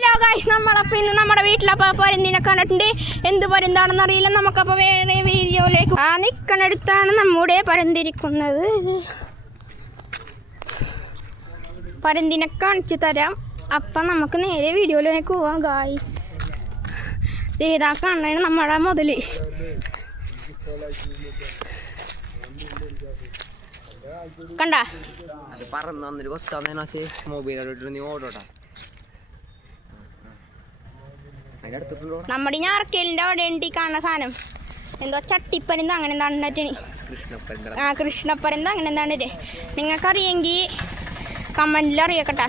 Hello guys, നമ്മളപ്പോൾ ഇന്ന് നമ്മുടെ വീട്ടിലപ്പോൾ പരുന്തിനെ കണ്ടിട്ടുണ്ട്. എന്ത് പരുന്താണെന്ന് അറിയില്ല. നമുക്കപ്പോൾ വേറെ വീഡിയോയിലേക്ക് നിൽക്കണടുത്താണ് നമ്മുടെ പരുന്തിരിക്കുന്നത്. പരുന്തിനെ കാണിച്ചു തരാം. അപ്പം നമുക്ക് നേരെ വീഡിയോയിലേക്ക് പോവാം ഗൈസ്. ഇതാ കാണാണ് നമ്മുടെ മുതൽ. കണ്ട നമ്മുടെ ഞാർക്കേലിൻ്റെ അവിടെ ഉണ്ട് ഈ കാണുന്ന സാധനം. എന്തോ ചട്ടിപ്പരുന്ത് അങ്ങനെ എന്താണ്ടിന്. കൃഷ്ണപ്പരുന്ത് അങ്ങനെ എന്താണ്ടിട്ട് നിങ്ങൾക്കറിയെങ്കിൽ കമൻറ്റിൽ അറിയക്കട്ടെ.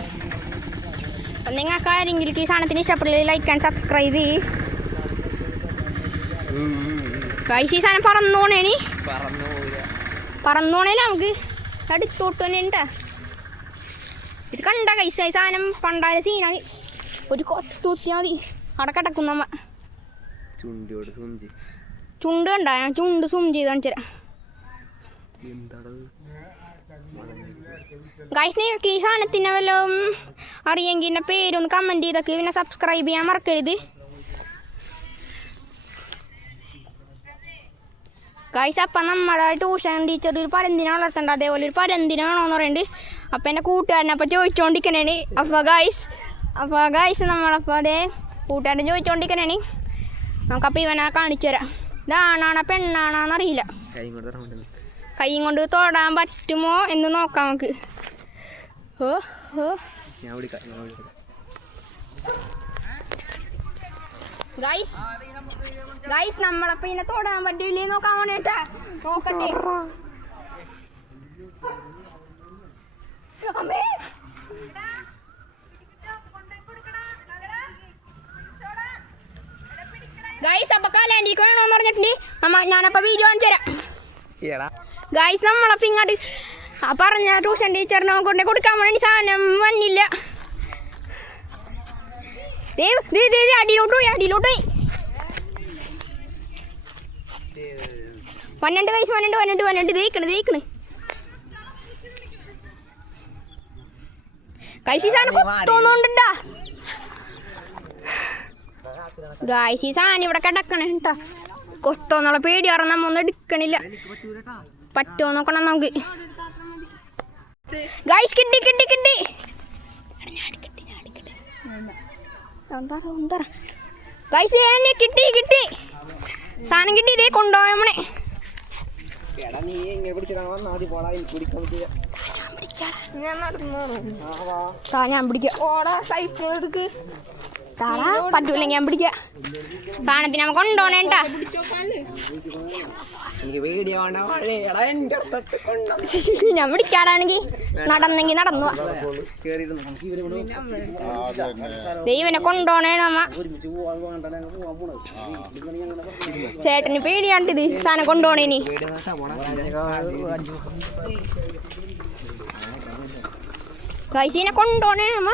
അപ്പം നിങ്ങൾക്ക് ആരെങ്കിലും ഈ സാധനത്തിന് ഇഷ്ടപ്പെടില്ല, ലൈക്ക് ആൻഡ് സബ്സ്ക്രൈബ് ചെയ്യ്. ഗൈസ്, ഈ സാധനം പറന്നോണേല നമുക്ക് അടുത്തോട്ട് തന്നെ ഉണ്ടാ. ഇത് കണ്ട ഗൈസ്, ഈ സാധനം പണ്ടായ സീനാണ്. ഒരു കൊത്തൂത്തിയാൽ മതി അവിടെ കിടക്കും. നമ്മ ചുണ്ട് കണ്ട, ഞാൻ ചുണ്ട് സൂം ചെയ്ത് കാണിച്ചുതരാം. ഗൈസ്, നിങ്ങൾക്ക് ഈ സാധനത്തിന് വല്ലതും അറിയെങ്കിൽ എൻ്റെ പേരൊന്ന് കമൻറ്റ് ചെയ്തൊക്കെ, പിന്നെ സബ്സ്ക്രൈബ് ചെയ്യാൻ മറക്കരുത് ഗൈസ്. അപ്പം നമ്മുടെ ട്യൂഷൻ ടീച്ചർ ഒരു പരുന്തിനെ വളർത്തണ്ട, അതേപോലെ ഒരു പരുന്തിനെ വേണമെന്ന് പറയുന്നുണ്ട്. അപ്പം എൻ്റെ കൂട്ടുകാരനെ അപ്പം ചോദിച്ചുകൊണ്ടിരിക്കണേണ്. അപ്പോൾ ഗൈസ് നമ്മളപ്പോൾ അതേ കൂട്ടുകാരൻ ചോദിച്ചുകൊണ്ടിരിക്കണേണ്. നമുക്കപ്പോൾ ഇവനെ കാണിച്ചു തരാം. ഇതാണാണോ പെണ്ണാണോന്നറിയില്ല. കൈ കൊണ്ട് തൊടാൻ പറ്റുമോ എന്ന് നോക്കാം നമുക്ക്. ഗൈസ് നമ്മളപ്പോൾ ഇതിനെ തൊടാൻ പറ്റില്ലേ നോക്കാൻ വേണ്ടിട്ടാ. നോക്കട്ടെ. ഗൈസ്, അപ്പോൾ കാലാൻഡിക്ക് വേണമെന്ന് പറഞ്ഞിട്ടുണ്ട്. ഞാനപ്പോൾ വീഡിയോ കാണിച്ചു തരാം. ഗൈസ്, നമ്മളപ്പോൾ ഇങ്ങോട്ട് പറഞ്ഞ ട്യൂഷൻ ടീച്ചറിനെ കൊണ്ട് കൊടുക്കാൻ വേണ്ടി സാധനം വന്നില്ല. അടിയിലോട്ട് പോയി വന്നിട്ട് ഗൈസ്, വന്നിട്ട് ദയിക്കണ് ഗൈസ്. ഈ സാധനം കുത്തോന്നുണ്ടാ ഗൈസ്. ഈ സാധനം ഇവിടെ കിടക്കണേ കേട്ടോ. കൊത്തോന്നുള്ള പേടിയാറ് നമ്മൊന്നും എടുക്കണില്ല. പറ്റുമോ നോക്കണം നമുക്ക്. ഗൈസ്, കിട്ടി ഗൈസ്, കിട്ടി സാധനം കിട്ടി. ഇതേ കൊണ്ടുപോയമണേ. ഞാൻ പിടിക്കാം. പറ്റൂല, ഞാൻ പിടിക്കാം. സാധനത്തിന് നമുക്ക് കൊണ്ടുപോണേട്ടാ. ഞാൻ പിടിക്കാടാണെങ്കിൽ നടന്നെങ്കിൽ നടന്നു. ദൈവനെ കൊണ്ടുപോണേ നമ്മ. ചേട്ടന് പേടിയാണ്ടിത് സാധനം കൊണ്ടുപോണേനി. കൈസീനെ കൊണ്ടുപോണേ നമ്മ.